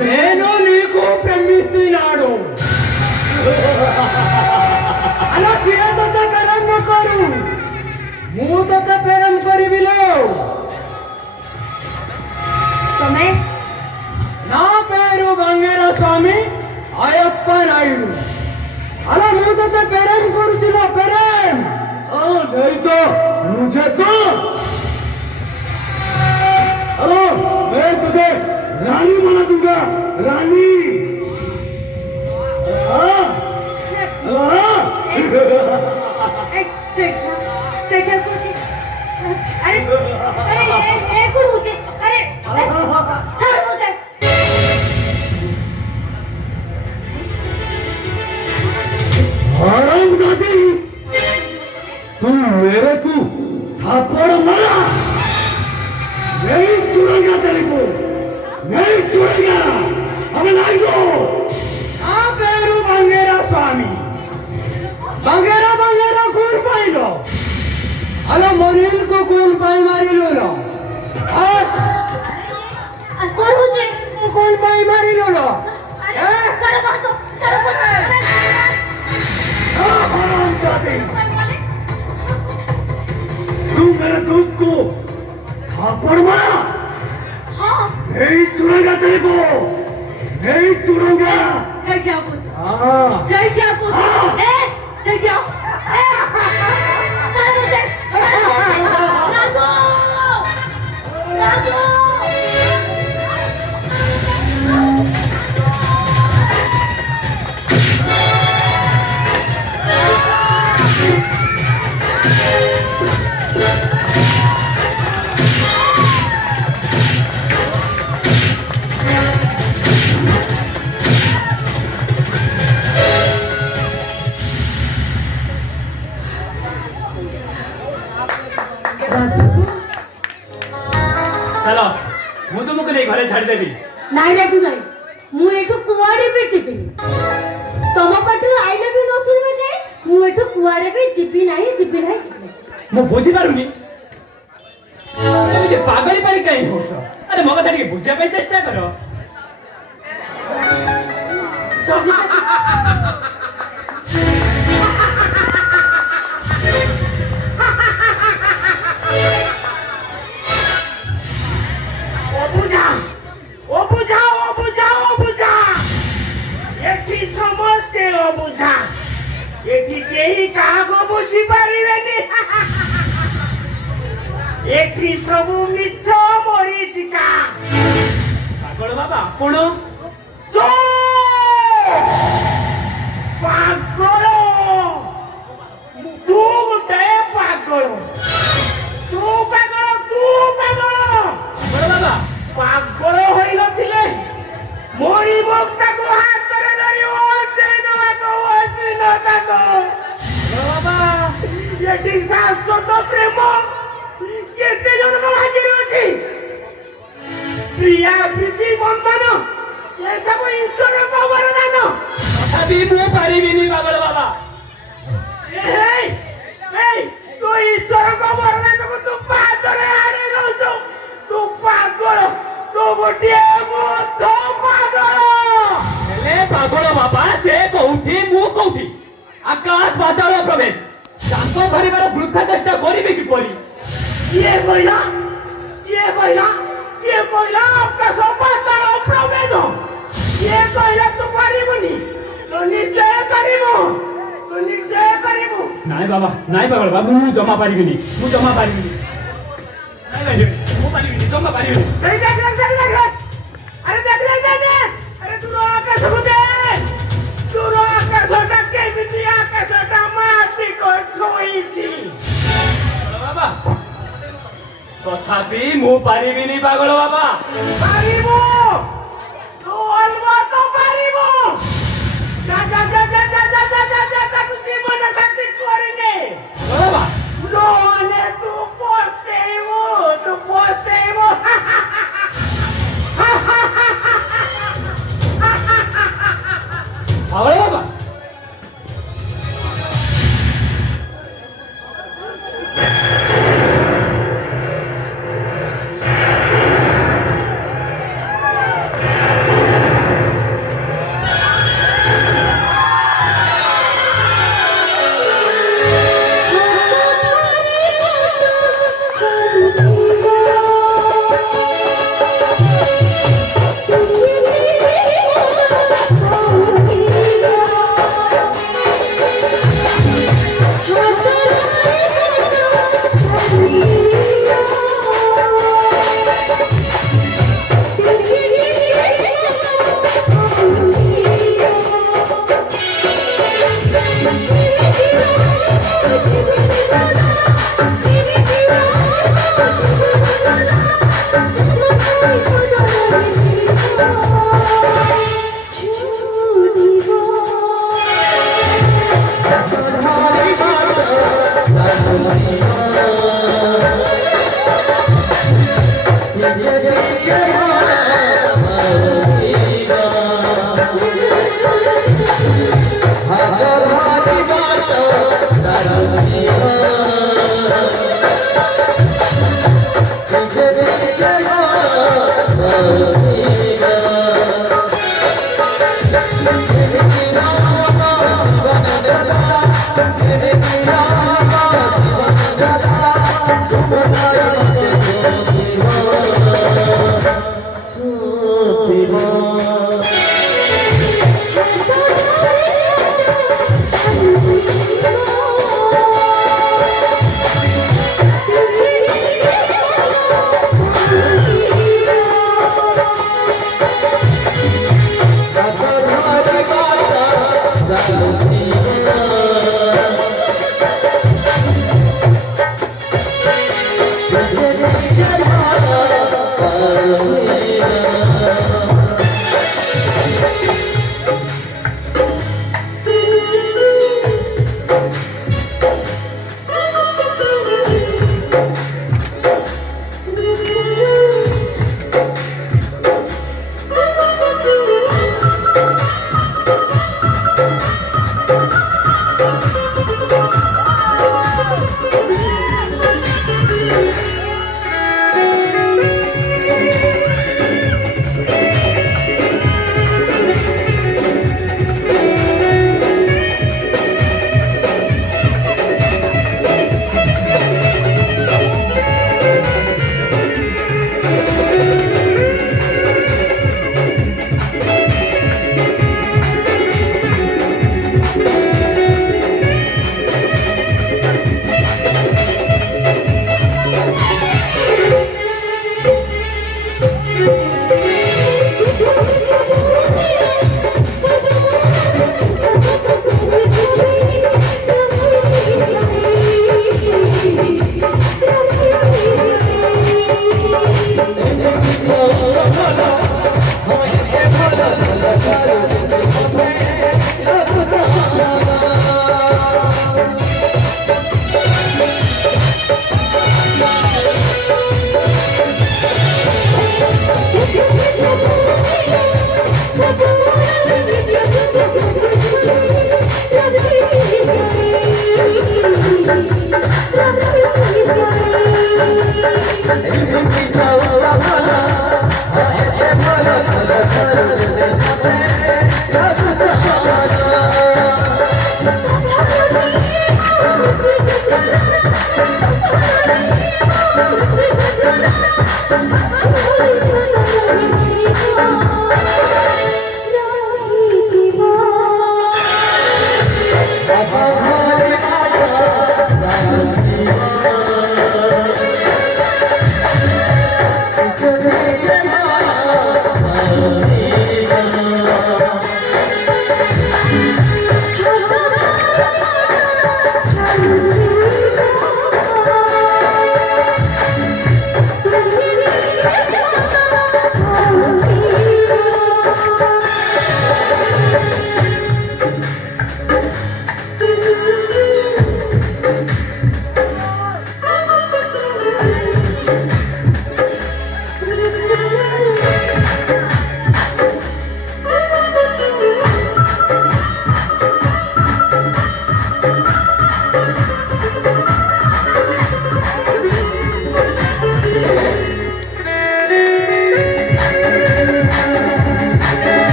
నేను నీకు ప్రేమిస్తున్నాడు అలా సీతతో పెరం నొక్కరు మూతతో పెరం కరివిలో నా పేరు గంగేర స్వామి అయ్యప్ప నాయుడు అలా మూతతో పెరం కుర్చీలో పెరం नहीं तो मुझे तो हेलो मैं तुझे रानी बना दूंगा रानी तुम मेरे को थप्पड़ मारा नहीं छुड़ेगा तेरे को नहीं छुड़ेगा हमें नहीं दो आ पेरू बंगेरा स्वामी बंगेरा बंगेरा कौन पाई लो अलो मनील को कौन पाई मारी लो लो कौन होते कौन पाई मारी लो लो चलो बातो चलो हराम जाते तू मेरे दोस्त को थप्पड़ मारा नहीं छुड़ेगा तेरे को नहीं छुड़ूंगा जय क्या पुत्र जय क्या पुत्र जय क्या चलो ମୁଁ ତୁମକୁ ନେଇ ଘରେ ଛାଡ଼ିଦେବି ନାଇଁ ଲାଗୁ ନାଇଁ ମୁଁ ଏଠୁ କୁଆଡେ ବି ଯିବିନି ତମ ପାଟିରୁ ଆଇ ଲଭ୍ ୟୁ ନ ଶୁଣିବା ଯାଏ ମୁଁ ଏଠୁ କୁଆଡେ ବି ଯିବି ନାହିଁ ମୁଁ ବୁଝିପାରୁନି ଏମିତି ପାଗଳି ପାରି କାହିଁ ହଉଛ ଆରେ ମୋ କଥା ଟିକେ ବୁଝିବା ପାଇଁ ଚେଷ୍ଟା କର एठी केही कागो बुझी पारिबेनी एठी सबु मिछ मरीचिका ପାଗଳ ବାବା ଆପଣ चो पागल तू गुटे पागल तू पागल ବାବା पागल होई नथिले मोरी मुक्ता को हाथ रे धरि ओचे नवा ओचे नता को ବାବା एठी शाश्वत प्रेम केते जन भागी रहती प्रिया प्रीति बंधन ये सब ईश्वर का वरदान ତଥାପି ମୁଁ ପାରିବିନି ପାଗଳ ବାବା तू ईश्वर का वरदान को तू पादरे आरे रहଛୁ तू पागल तू गोटिए मुद्ध पागल ହେଲେ ପାଗଳ ବାବା ସେ କୋଉଠି ମୁଁ କୋଉଠି ଆକାଶ ପାତାଳ ପ୍ରଭେଦ ତାଙ୍କ ଧରିବାର ବୃଥା ଚେଷ୍ଟା କରିବି କିପରି ये बोला आकाश पाताଳ प्रभेद ये कहला तू पारिबनी तू निश्चय करिबो ନାଇଁ ବାବା ନାଇଁ ପାଗଳ ବାବା ମୁଁ ଜମା ପାରିବିନି ନାଇଁ ମୁଁ ପାରିବିନି ଜମା ପାରିବିନି अरे देख अरे तू आकाश को देख तू आकाश टा केमिति आकाश टा माटी को छोईची ବାବା ତଥାପି ମୁଁ ପାରିବିନି ପାଗଳ ବାବା पारिबो तू अलमत पारिबो जा तू जीवन शांति करिने ବାବା लोने तू पोस्तेइबो ପାଗଳ ବାବା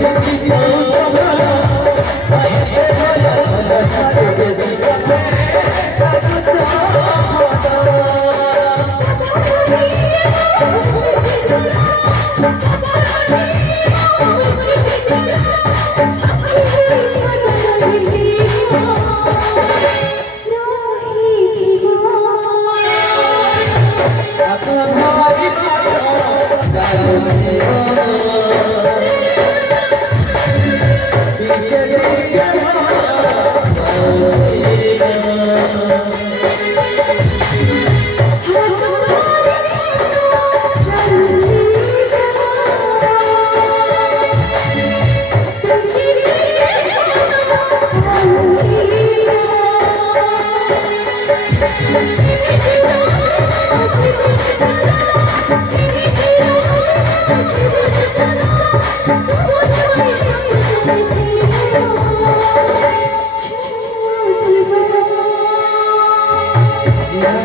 Every Hey,